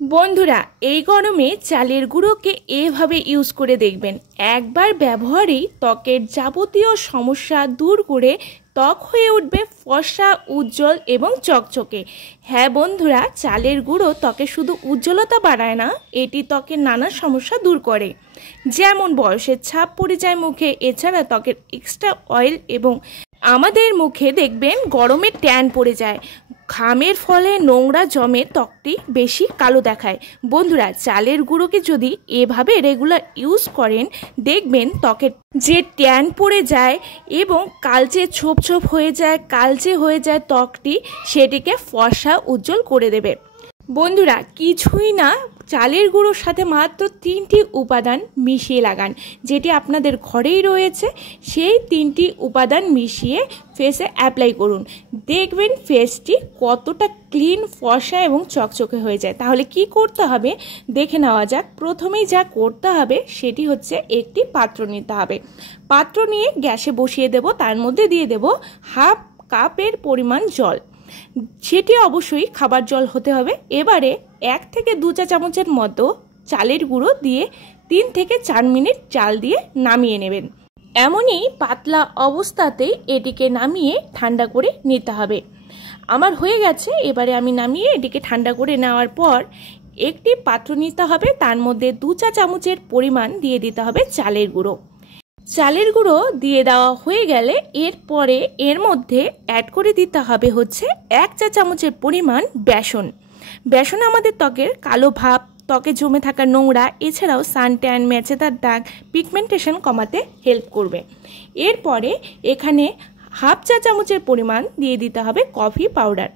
বন্ধুরা, এই গরমে চালের গুঁড়োকে এভাবে ইউজ করে দেখবেন। একবার ব্যবহারেই ত্বকের যাবতীয় সমস্যা দূর করে ত্বক হয়ে উঠবে ফর্সা, উজ্জ্বল এবং চকচকে। হ্যাঁ বন্ধুরা, চালের গুঁড়ো ত্বকে শুধু উজ্জ্বলতা বাড়ায় না, এটি ত্বকের নানা সমস্যা দূর করে। যেমন বয়সের ছাপ পড়ে যায় মুখে, এছাড়া ত্বকের এক্সট্রা অয়েল এবং আমাদের মুখে দেখবেন গরমে ট্যান পড়ে যায়, ঘামের ফলে নোংরা জমে ত্বকটি বেশি কালো দেখায়। বন্ধুরা, চালের গুঁড়োকে যদি এভাবে রেগুলার ইউজ করেন, দেখবেন ত্বকের যে ট্যান পড়ে যায় এবং কালচে ছোপ ছোপ হয়ে যায়, কালচে হয়ে যায় ত্বকটি, সেটিকে ফর্সা উজ্জ্বল করে দেবে। বন্ধুরা, কিছুই না, চালের গুঁড়োর সাথে মাত্র 3টি উপাদান মিশিয়ে লাগান, যেটি আপনাদের ঘরেই রয়েছে। সেই 3টি উপাদান মিশিয়ে ফেসে অ্যাপ্লাই করুন, দেখবেন ফেসটি কতটা ক্লিন, ফর্সা এবং চকচকে হয়ে যায়। তাহলে কি করতে হবে দেখে নেওয়া যাক। প্রথমেই যা করতে হবে সেটি হচ্ছে একটি পাত্র নিতে হবে। পাত্র নিয়ে গ্যাসে বসিয়ে দেব, তার মধ্যে দিয়ে দেব হাফ কাপের পরিমাণ জল। সেটি অবশ্যই খাবার জল হতে হবে। এবারে 1 থেকে 2 চা চামচের মতো চালের গুঁড়ো দিয়ে 3 থেকে 4 মিনিট জাল দিয়ে নামিয়ে নেবেন। এমনই পাতলা অবস্থাতেই এটিকে নামিয়ে ঠান্ডা করে নিতে হবে। আমার হয়ে গেছে, এবারে আমি নামিয়ে এটিকে ঠান্ডা করে নেওয়ার পর একটি পাত্র নিতে হবে, তার মধ্যে 2 চা চামচের পরিমাণ দিয়ে দিতে হবে চালের গুঁড়ো। চালের গুঁড়ো দিয়ে দেওয়া হয়ে গেলে এরপরে এর মধ্যে অ্যাড করে দিতে হবে হচ্ছে 1 চা চামচের পরিমাণ বেসন। বেসন আমাদের ত্বকের কালো ভাব, ত্বকে জমে থাকা নোংরা, এছাড়াও সানট্যান, মেচেদার দাগ, পিগমেন্টেশন কমাতে হেল্প করবে। এরপরে এখানে হাফ চা চামচের পরিমাণ দিয়ে দিতে হবে কফি পাউডার।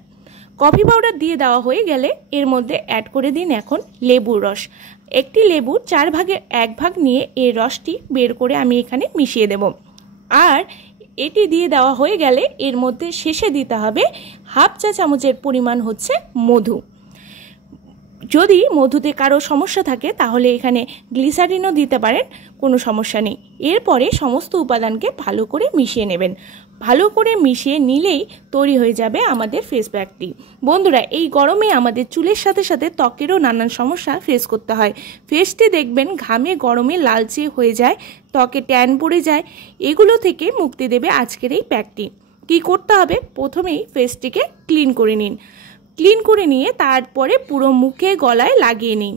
কফি পাউডার দিয়ে দেওয়া হয়ে গেলে এর মধ্যে অ্যাড করে দিন এখন লেবুর রস। একটি লেবু 4 ভাগের 1 ভাগ নিয়ে এই রসটি বের করে আমি এখানে মিশিয়ে দেব। আর এটি দিয়ে দেওয়া হয়ে গেলে এর মধ্যে শেষে দিতে হবে হাফ চা চামচের পরিমাণ হচ্ছে মধু। যদি মধুতে কারো সমস্যা থাকে তাহলে এখানে গ্লিসারিনও দিতে পারেন, কোনো সমস্যা নেই। এরপরে সমস্ত উপাদানকে ভালো করে মিশিয়ে নেবেন। ভালো করে মিশিয়ে নিলেই তৈরি হয়ে যাবে আমাদের ফেস প্যাকটি। বন্ধুরা, এই গরমে আমাদের চুলের সাথে সাথে ত্বকেরও নানান সমস্যা ফেস করতে হয়। ফেসটি দেখবেন ঘামে গরমে লালচে হয়ে যায়, ত্বকে ট্যান পড়ে যায়। এগুলো থেকে মুক্তি দেবে আজকের এই প্যাকটি। কি করতে হবে, প্রথমেই ফেসটিকে ক্লিন করে নিন। ক্লিন করে নিয়ে তারপরে পুরো মুখে গলায় লাগিয়ে নিন।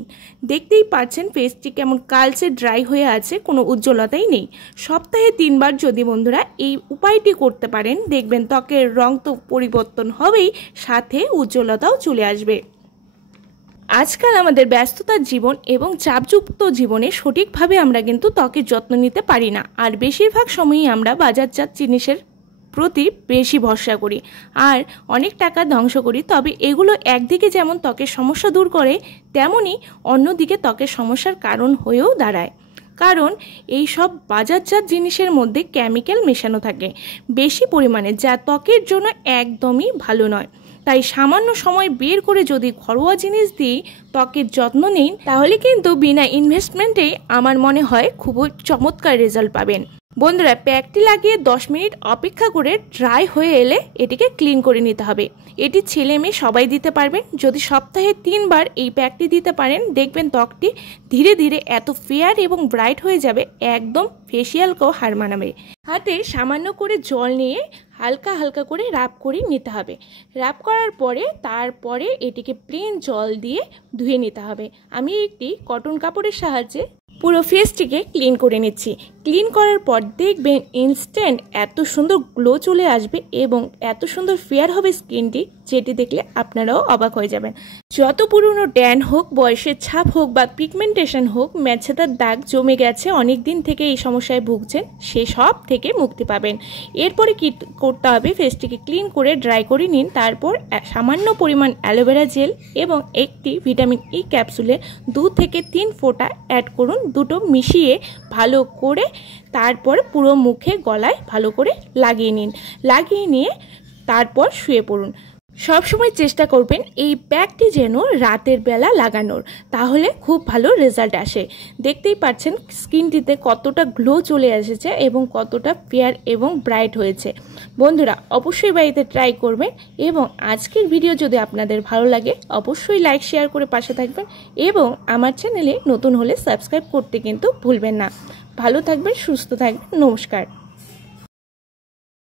দেখতেই পাচ্ছেন ফেসটি কেমন কালচে ড্রাই হয়ে আছে, কোনো উজ্জ্বলতাই নেই। সপ্তাহে 3 বার যদি বন্ধুরা এই উপায়টি করতে পারেন, দেখবেন ত্বকের রং তো পরিবর্তন হবেই, সাথে উজ্জ্বলতাও চলে আসবে। আজকাল আমাদের ব্যস্ততার জীবন এবং চাপযুক্ত জীবনে সঠিকভাবে আমরা কিন্তু ত্বকের যত্ন নিতে পারি না, আর বেশিরভাগ সময়ই আমরা বাজারজাত জিনিসের প্রতি বেশি ভরসা করি আর অনেক টাকা ধ্বংস করি। তবে এগুলো একদিকে যেমন ত্বকের সমস্যা দূর করে, তেমনি অন্যদিকে ত্বকের সমস্যার কারণ হয়েও দাঁড়ায়। কারণ এই সব বাজারজাত জিনিসের মধ্যে কেমিক্যাল মেশানো থাকে বেশি পরিমাণে, যা ত্বকের জন্য একদমই ভালো নয়। তাই সামান্য সময় বের করে যদি ঘরোয়া জিনিস দিয়ে ত্বকের যত্ন নিন, তাহলে কিন্তু বিনা ইনভেস্টমেন্টেই আমার মনে হয় খুবই চমৎকার রেজাল্ট পাবেন। বন্ধুরা, প্যাকটি লাগিয়ে 10 মিনিট অপেক্ষা করে ড্রাই হয়ে এলে এটিকে ক্লিন করে নিতে হবে। এটি ছেলে মেয়ে সবাই দিতে পারবেন। যদি সপ্তাহে 3 বার এই প্যাকটি দিতে পারেন, দেখবেন ত্বকটি ধীরে ধীরে এত ফেয়ার এবং ব্রাইট হয়ে যাবে, একদম ফেসিয়ালকেও হার মানাবে। হাতে সামান্য করে জল নিয়ে হালকা হালকা করে রাব করে নিতে হবে। রাব করার পরে তারপরে এটিকে প্লেন জল দিয়ে ধুয়ে নিতে হবে। আমি একটি কটন কাপড়ের সাহায্যে পুরো ফেসটিকে ক্লিন করে নিচ্ছি। ক্লিন করার পর দেখবেন ইনস্ট্যান্ট এত সুন্দর গ্লো চলে আসবে এবং এত সুন্দর ফেয়ার হবে স্কিনটি, যেটি দেখলে আপনারাও অবাক হয়ে যাবেন। যত পুরনো ট্যান হোক, বয়সের ছাপ হোক বা পিগমেন্টেশন হোক, মেচেদার দাগ জমে গেছে, অনেক দিন থেকে এই সমস্যায় ভুগছেন, সে সব থেকে মুক্তি পাবেন। এরপরে কি করতে হবে, ফেসটিকে ক্লিন করে ড্রাই করে নিন। তারপর সামান্য পরিমাণ অ্যালোভেরা জেল এবং একটি ভিটামিন ই ক্যাপসুলে 2 থেকে 3 ফোঁটা অ্যাড করুন। দুটো মিশিয়ে ভালো করে তারপর পুরো মুখে গলায় ভালো করে লাগিয়ে নিন। লাগিয়ে নিয়ে তারপর শুয়ে পড়ুন। সব সময় চেষ্টা করবেন এই প্যাকটি যেন রাতের বেলা লাগানোর, তাহলে খুব ভালো রেজাল্ট আসে। দেখতেই পাচ্ছেন স্কিনটিতে কতটা গ্লো চলে এসেছে এবং কতটা ফেয়ার এবং ব্রাইট হয়েছে। বন্ধুরা অবশ্যই বাড়িতে ট্রাই করবেন এবং আজকের ভিডিও যদি আপনাদের ভালো লাগে অবশ্যই লাইক শেয়ার করে পাশে থাকবেন এবং আমার চ্যানেলে নতুন হলে সাবস্ক্রাইব করতে কিন্তু ভুলবেন না। ভালো থাকবেন, সুস্থ থাকবেন, নমস্কার।